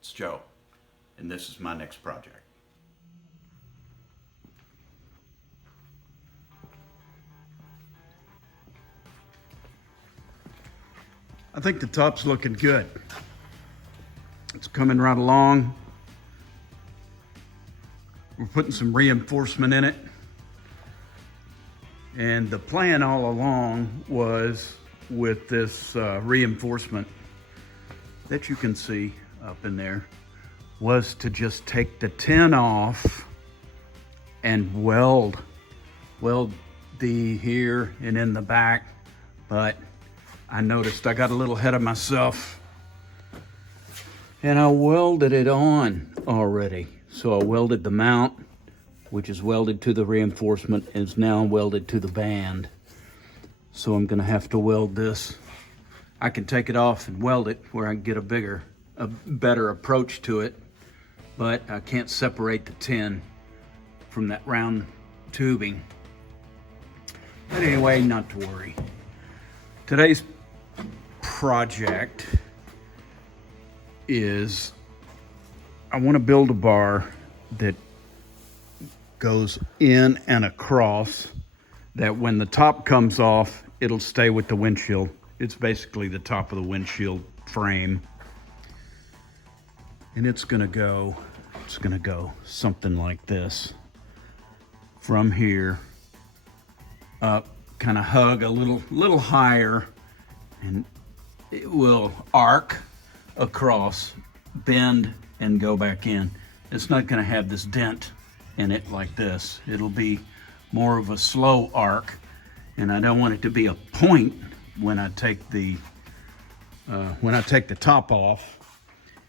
It's Joe, and this is my next project. I think the top's looking good. It's coming right along. We're putting some reinforcement in it. And the plan all along was with this reinforcement that you can see up in there was to just take the tin off and weld the here and in the back. But I noticed I got a little ahead of myself and I welded it on already. So I welded the mount, which is welded to the reinforcement, and is now welded to the band. So I'm gonna have to weld this. I can take it off and weld it where I can get a better approach to it, but I can't separate the tin from that round tubing. But anyway, not to worry. Today's project is I want to build a bar that goes in and across, that when the top comes off, it'll stay with the windshield. It's basically the top of the windshield frame. And it's gonna go something like this. From here up, kind of hug a little higher, and it will arc across, bend, and go back in. It's not gonna have this dent in it like this. It'll be more of a slow arc, and I don't want it to be a point when I take the top off.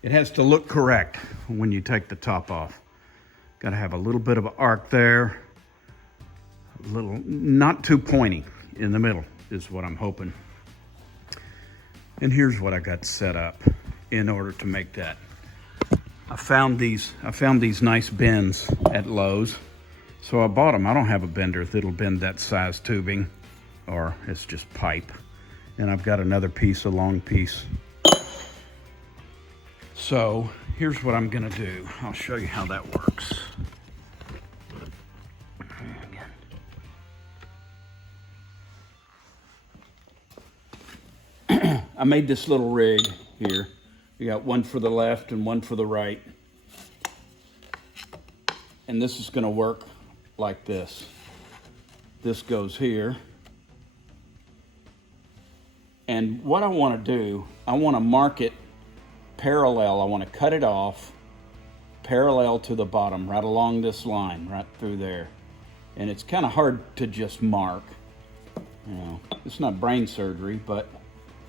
It has to look correct when you take the top off. Got to have a little bit of an arc there, a little, not too pointy in the middle is what I'm hoping. And here's what I got set up in order to make that. I found these nice bends at Lowe's, so I bought them. I don't have a bender that'll bend that size tubing, or it's just pipe. And I've got another piece, a long piece. So here's what I'm gonna do. I'll show you how that works. I made this little rig here. You got one for the left and one for the right. And this is gonna work like this. This goes here. And what I wanna do, I wanna mark it parallel. I wanna cut it off parallel to the bottom, right along this line, right through there. And it's kinda hard to just mark. You know, it's not brain surgery, but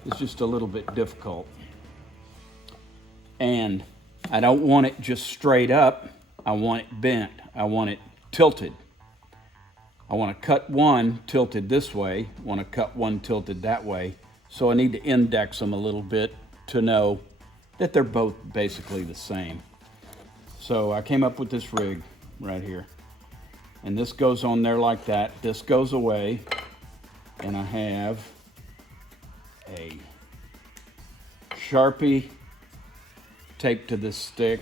it's just a little bit difficult. And I don't want it just straight up. I want it bent. I want it tilted. I want to cut one tilted this way. I want to cut one tilted that way. So I need to index them a little bit to know that they're both basically the same. So I came up with this rig right here. And this goes on there like that. This goes away. And I have a Sharpie taped to this stick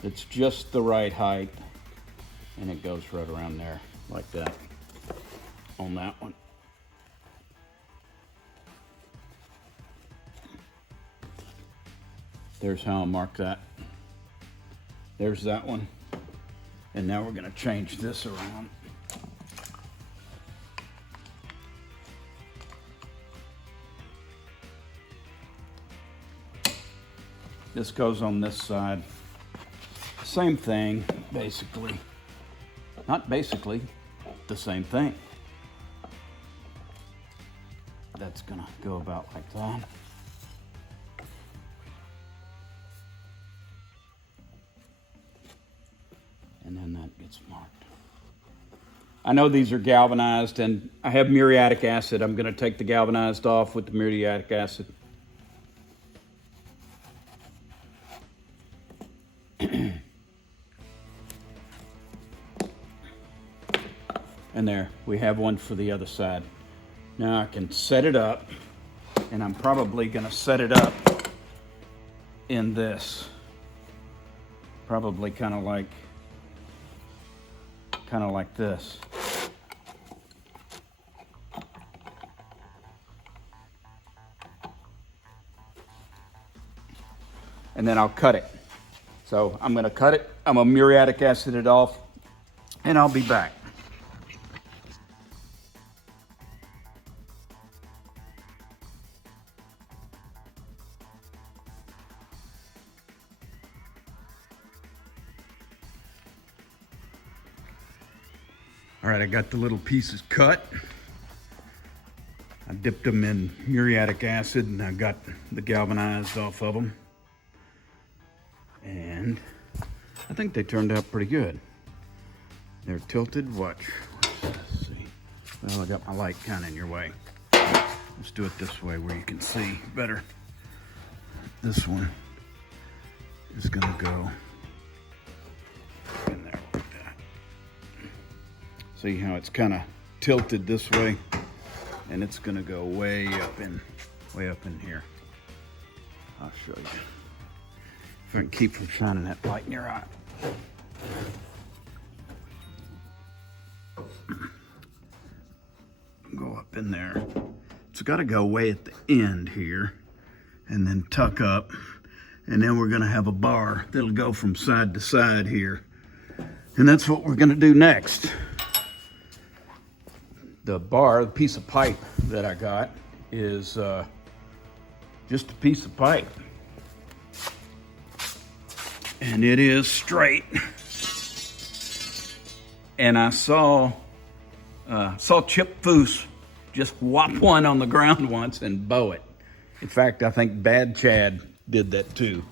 that's just the right height, and it goes right around there like that on that one. There's how I mark that. There's that one. And now we're gonna change this around. This goes on this side. Same thing, basically. Not basically, the same thing. That's gonna go about like that. And then that gets marked. I know these are galvanized, and I have muriatic acid. I'm gonna take the galvanized off with the muriatic acid. And there, we have one for the other side. Now I can set it up, and I'm probably gonna set it up in this. Probably kind of like this. And then I'll cut it. So I'm gonna cut it, I'm gonna muriatic acid it off, and I'll be back. All right, I got the little pieces cut. I dipped them in muriatic acid and I got the galvanized off of them. And I think they turned out pretty good. They're tilted, watch. Let's see. Well, I got my light kind of in your way. Let's do it this way where you can see better. This one is gonna go in there like that. See how it's kind of tilted this way? And it's gonna go way up in here. I'll show you. If I can keep from shining that light in your eye. Go up in there. It's got to go way at the end here and then tuck up. And then we're going to have a bar that'll go from side to side here. And that's what we're going to do next. The bar, the piece of pipe that I got is just a piece of pipe. And it is straight. And I saw Chip Foose just whop one on the ground once and bow it. In fact, I think Bad Chad did that too.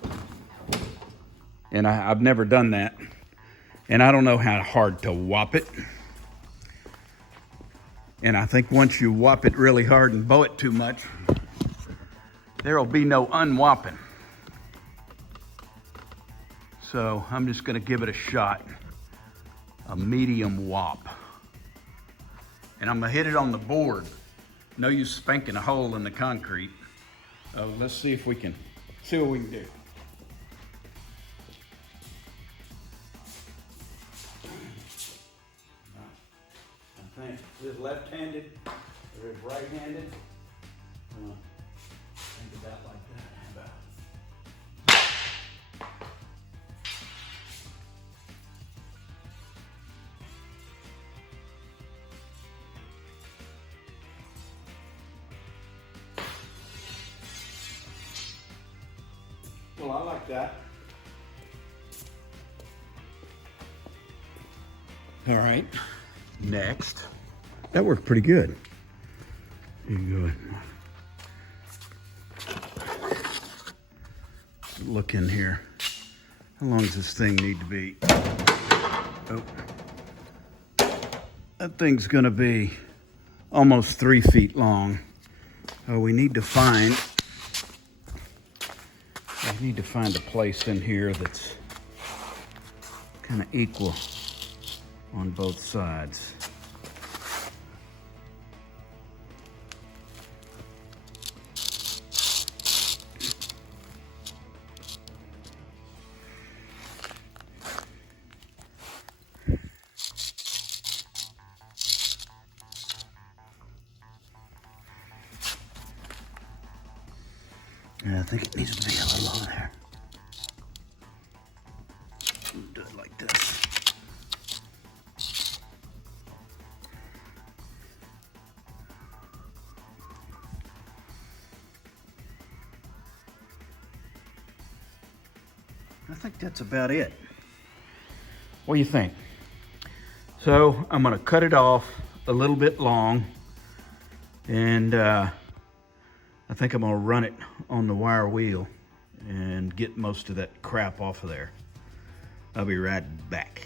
And I've never done that. And I don't know how hard to whop it. And I think once you whop it really hard and bow it too much, there'll be no unwhopping. So I'm just gonna give it a shot, a medium whop. And I'm gonna hit it on the board. No use spanking a hole in the concrete. Let's see if we can, see what we can do. I think, is it left-handed or is it right-handed? Think about like that, how about? Well, I like that. All right, next. That worked pretty good. Here you go. Look in here. How long does this thing need to be? Oh. That thing's gonna be almost 3 feet long. Oh, we need to find a place in here that's kind of equal on both sides. And I think it needs to be a little on there. Do it like this. I think that's about it. What do you think? So I'm gonna cut it off a little bit long, and I think I'm gonna run it on the wire wheel and get most of that crap off of there. I'll be right back.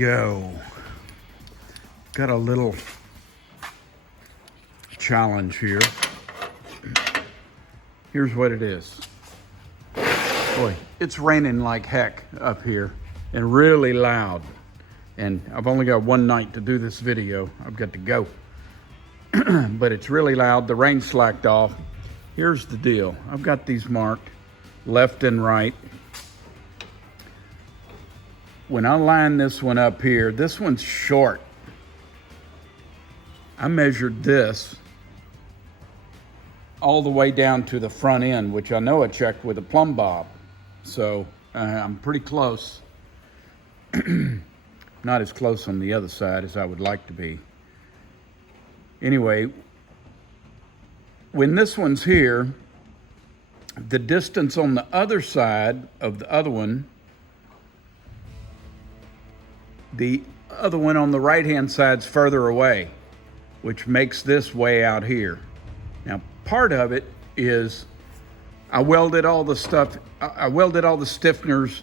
go. Got a little challenge here. Here's what it is. Boy, it's raining like heck up here and really loud. And I've only got one night to do this video. I've got to go. But it's really loud. The rain slacked off. Here's the deal. I've got these marked left and right. When I line this one up here, this one's short. I measured this all the way down to the front end, which I know I checked with a plumb bob. So I'm pretty close. Not as close on the other side as I would like to be. Anyway, when this one's here, the distance on the other side of the other one, the other one on the right-hand side's further away, which makes this way out here. Now, part of it is I welded all the stiffeners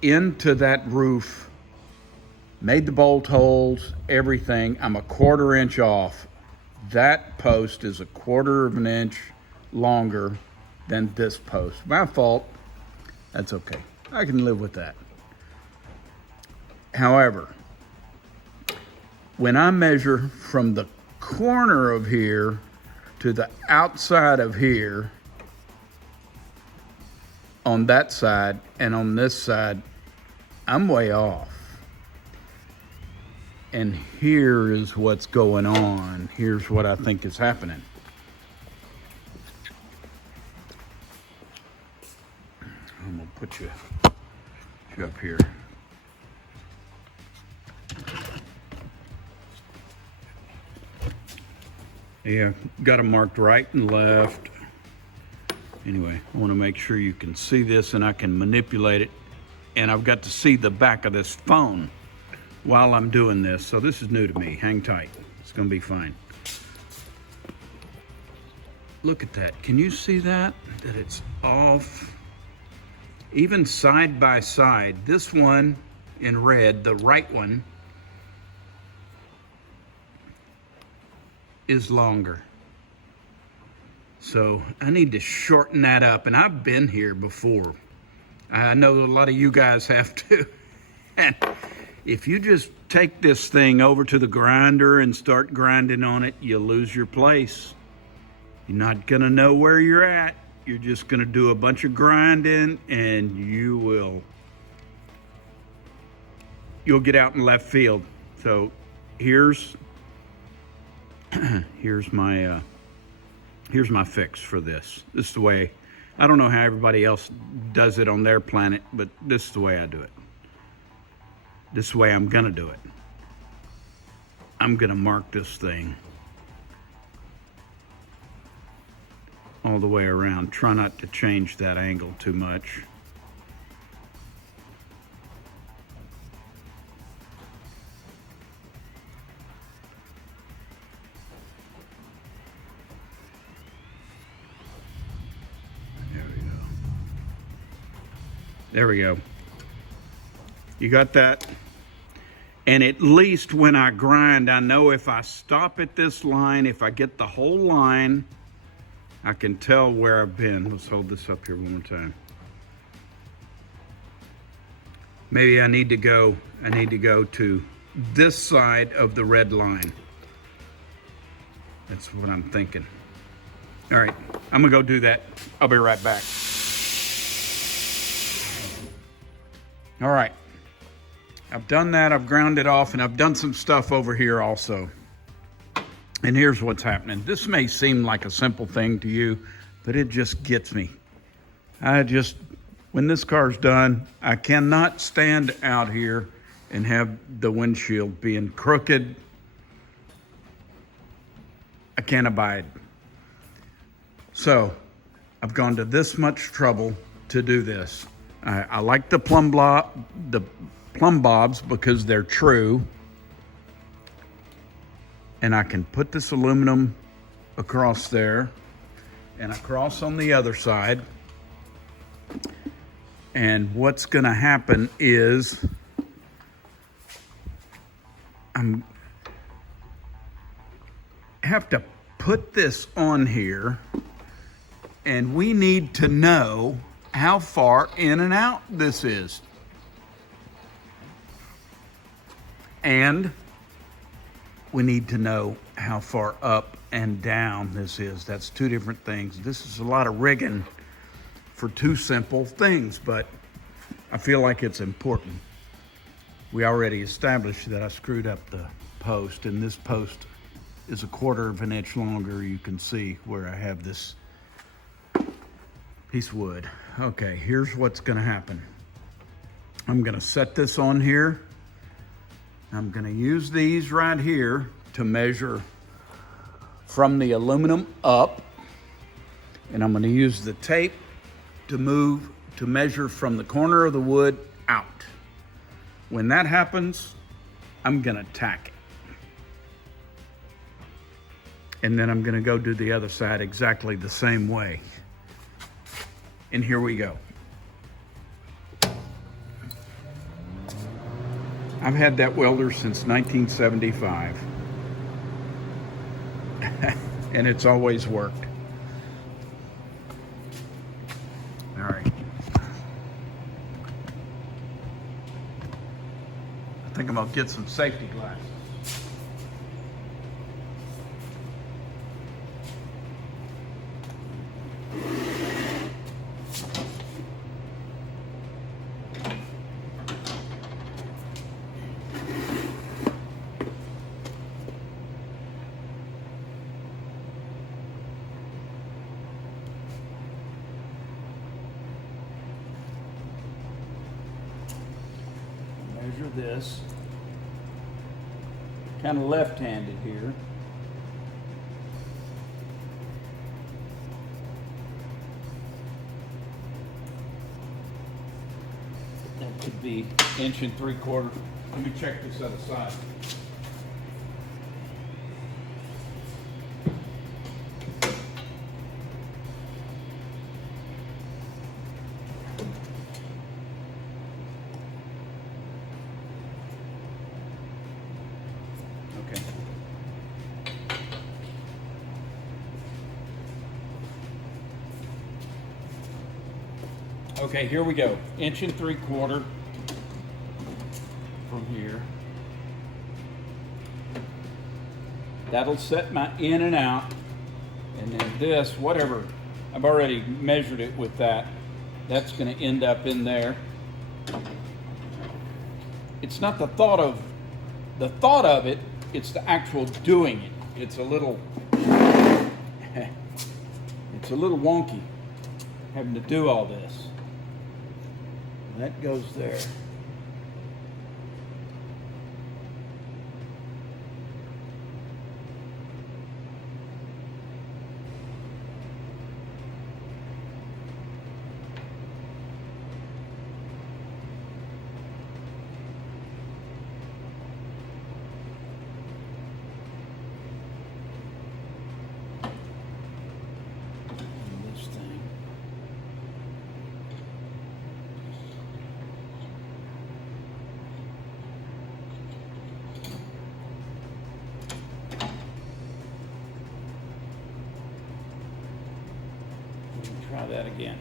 into that roof, made the bolt holes, everything. I'm a 1/4 inch off. That post is a 1/4 of an inch longer than this post. My fault. That's okay. I can live with that. However, when I measure from the corner of here to the outside of here, on that side and on this side, I'm way off. And here is what's going on. Here's what I think is happening. I'm gonna put you up here. Yeah, got them marked right and left. Anyway, I want to make sure you can see this and I can manipulate it. And I've got to see the back of this phone while I'm doing this. So this is new to me. Hang tight. It's going to be fine. Look at that. Can you see that? That it's off. Even side by side. This one in red, the right one, is longer. So I need to shorten that up. And I've been here before. I know a lot of you guys have too. And if you just take this thing over to the grinder and start grinding on it, you'll lose your place. You're not gonna know where you're at. You're just gonna do a bunch of grinding and you'll get out in left field. So here's my fix for this. This is the way, I don't know how everybody else does it on their planet, but this is the way I do it. This is the way I'm gonna do it. I'm gonna mark this thing all the way around. Try not to change that angle too much. There we go. You got that? And at least when I grind, I know if I stop at this line, if I get the whole line, I can tell where I've been. Let's hold this up here one more time. Maybe I need to go to this side of the red line. That's what I'm thinking. All right, I'm gonna go do that. I'll be right back. All right, I've done that, I've ground it off, and I've done some stuff over here also. And here's what's happening. This may seem like a simple thing to you, but it just gets me. When this car's done, I cannot stand out here and have the windshield being crooked. I can't abide. So I've gone to this much trouble to do this. I like the plumb bobs because they're true. And I can put this aluminum across there and across on the other side. And what's gonna happen is I'm have to put this on here, and we need to know how far in and out this is. And we need to know how far up and down this is. That's two different things. This is a lot of rigging for two simple things, but I feel like it's important. We already established that I screwed up the post, and this post is 1/4 of an inch longer. You can see where I have this piece of wood. Okay, here's what's gonna happen. I'm gonna set this on here. I'm gonna use these right here to measure from the aluminum up, and I'm gonna use the tape to measure from the corner of the wood out. When that happens, I'm gonna tack it. And then I'm gonna go do the other side exactly the same way. And here we go. I've had that welder since 1975. And it's always worked. All right. I think I'm gonna get some safety glasses. Measure this. Kind of left-handed here. That could be 1 3/4 inches. Let me check this other side. Okay, here we go. 1 3/4 inches from here. That'll set my in and out. And then this, whatever, I've already measured it with that. That's gonna end up in there. It's not the thought of it, it's the actual doing it. It's a little wonky having to do all this. That goes there. This thing. Try that again.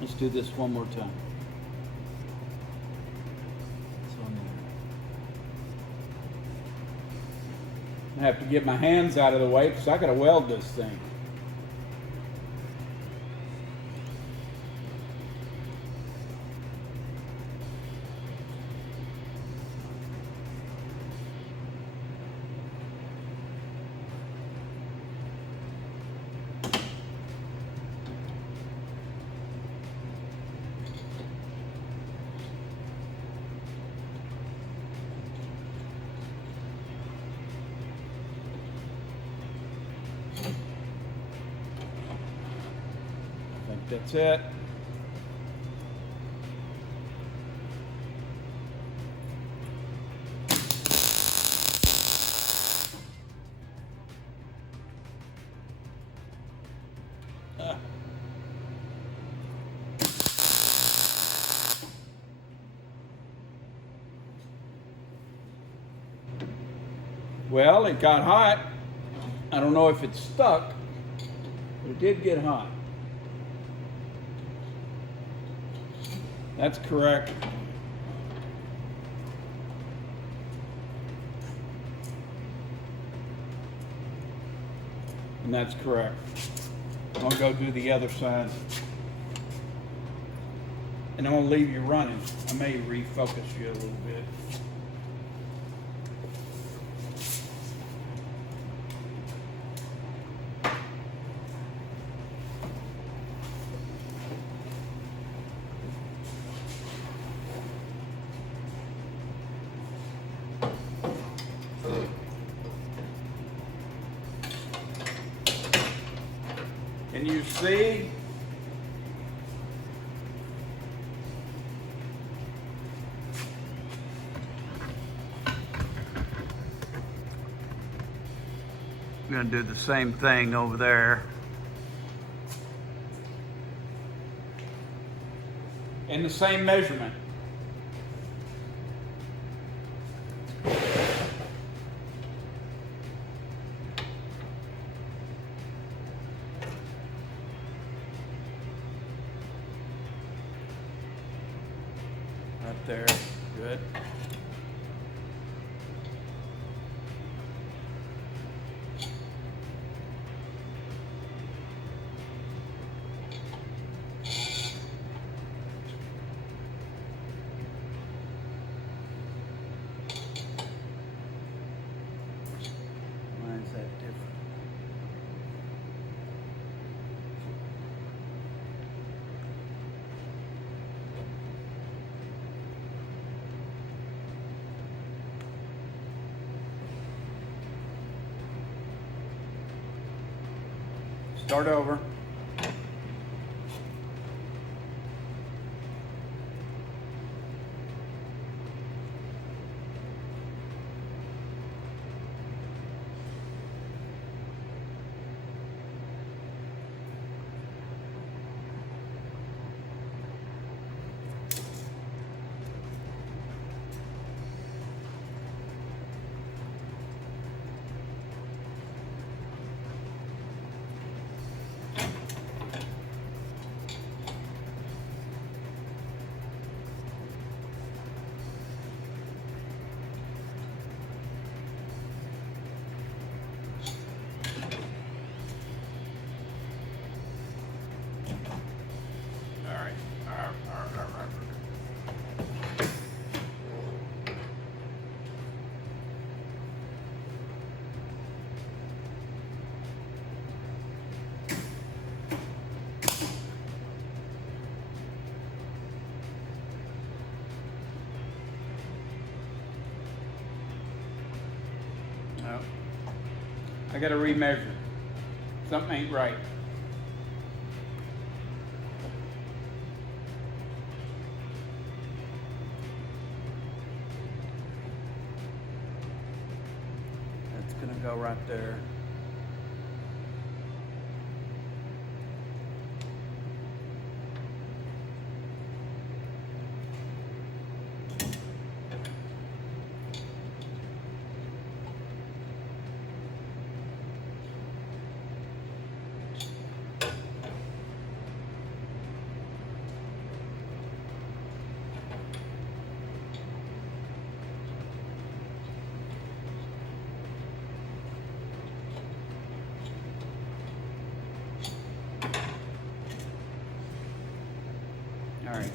Let's do this one more time. It's on there. I have to get my hands out of the way because I got to weld this thing. That's it. Well, it got hot. I don't know if it's stuck, but it did get hot. That's correct. And that's correct. I'm gonna go do the other side. And I'm gonna leave you running. I may refocus you a little bit. Can you see? I'm going to do the same thing over there. And the same measurement. Right there, good. Why is that different? Start over. No. I gotta remeasure. Something ain't right. That's gonna go right there. All right.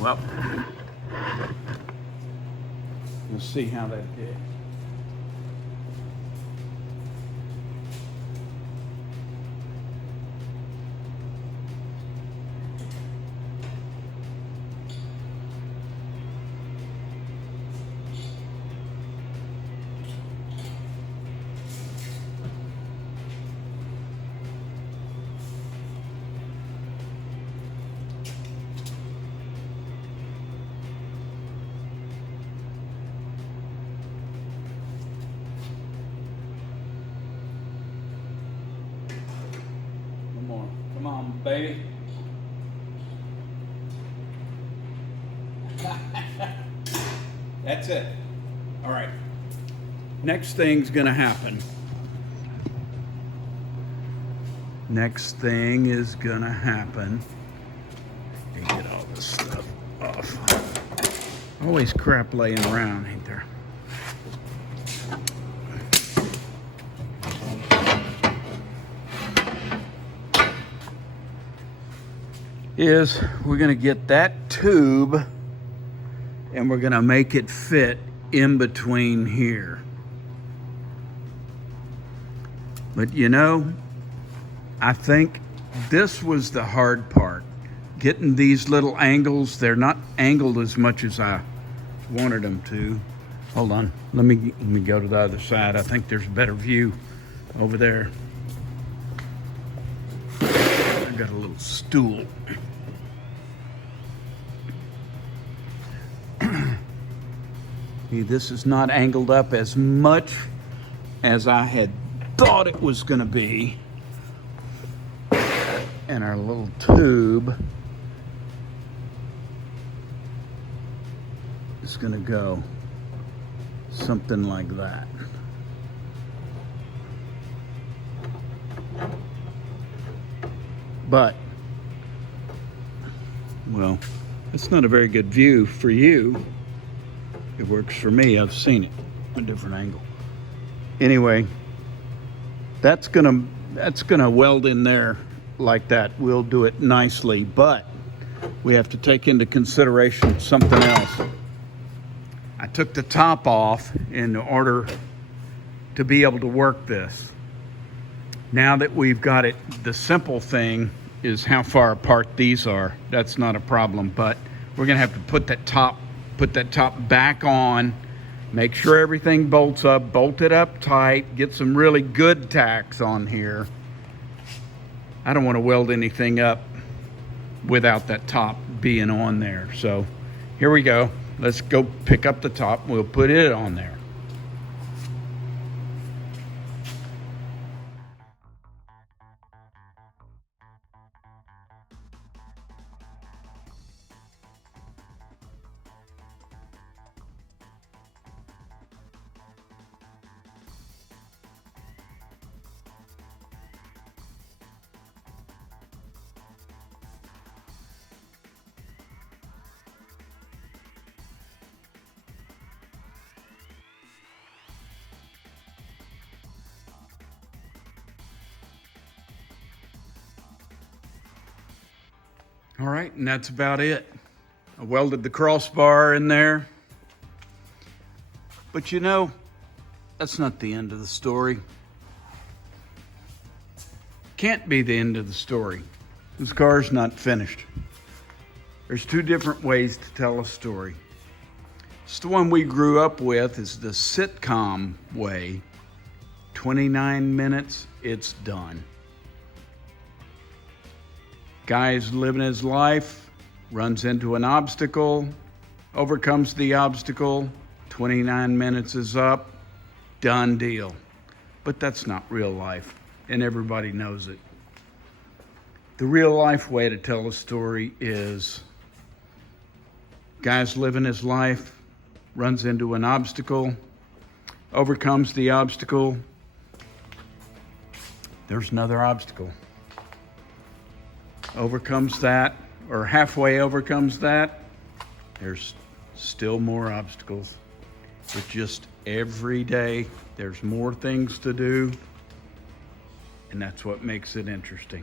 Well, we'll see how that did. baby. That's it. All right. Next thing's gonna happen. Next thing is gonna happen. Let me get all this stuff off. Always crap laying around, ain't there? Is we're gonna get that tube and we're gonna make it fit in between here. But you know, I think this was the hard part. Getting these little angles, they're not angled as much as I wanted them to. Hold on, let me go to the other side. I think there's a better view over there. I got a little stool. This is not angled up as much as I had thought it was going to be. And our little tube is going to go something like that. But, well, it's not a very good view for you. It works for me. I've seen it a different angle. Anyway, that's gonna weld in there like that. We'll do it nicely, but we have to take into consideration something else. I took the top off in order to be able to work this. Now that we've got it, the simple thing is how far apart these are. That's not a problem, but we're gonna have to put that top back on, make sure everything bolts up, bolt it up tight, get some really good tacks on here. I don't want to weld anything up without that top being on there. So here we go. Let's go pick up the top. We'll put it on there. All right, and that's about it. I welded the crossbar in there. But you know, that's not the end of the story. Can't be the end of the story. This car's not finished. There's two different ways to tell a story. It's the one we grew up with, is the sitcom way. 29 minutes, it's done. Guy's living his life, runs into an obstacle, overcomes the obstacle, 29 minutes is up, done deal. But that's not real life, and everybody knows it. The real life way to tell a story is guy's living his life, runs into an obstacle, overcomes the obstacle, there's another obstacle. Overcomes that, or halfway overcomes that, there's still more obstacles. It's just every day there's more things to do, and that's what makes it interesting.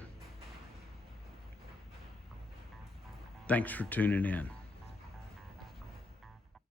Thanks for tuning in.